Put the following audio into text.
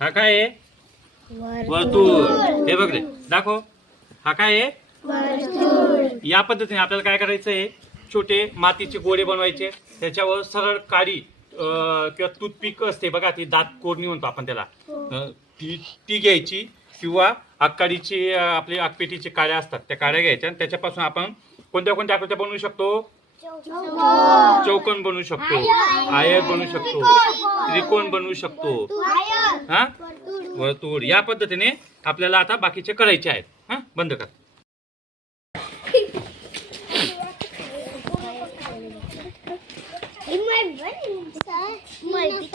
हा काय आहे? वर्तुळ. हे बघ रे, दाखव. हा काय आहे? वर्तुळ. या पद्धतीने आपल्याला काय करायचं आहे, छोटे मातीचे गोळे बनवायचे, त्याच्यावर सरळ काडी किंवा टूथपिक असते बघा, ती दात कोरणी म्हणतो आपण त्याला, ती घ्यायची, किंवा आकाडीची आपली आकपेटीची काड्या असतात त्या काड्या घ्यायच्या, आणि त्याच्यापासून आपण कोणत्या कोणत्या आकृत्या बनवू शकतो? चौकोन बनवू शकतो, आयत बनवू शकतो, त्रिकोण बनवू शकतो, हा वर्तुळ. या पद्धतीने आपल्याला आता बाकीचे करायचे आहेत. हा, बंद कर. मला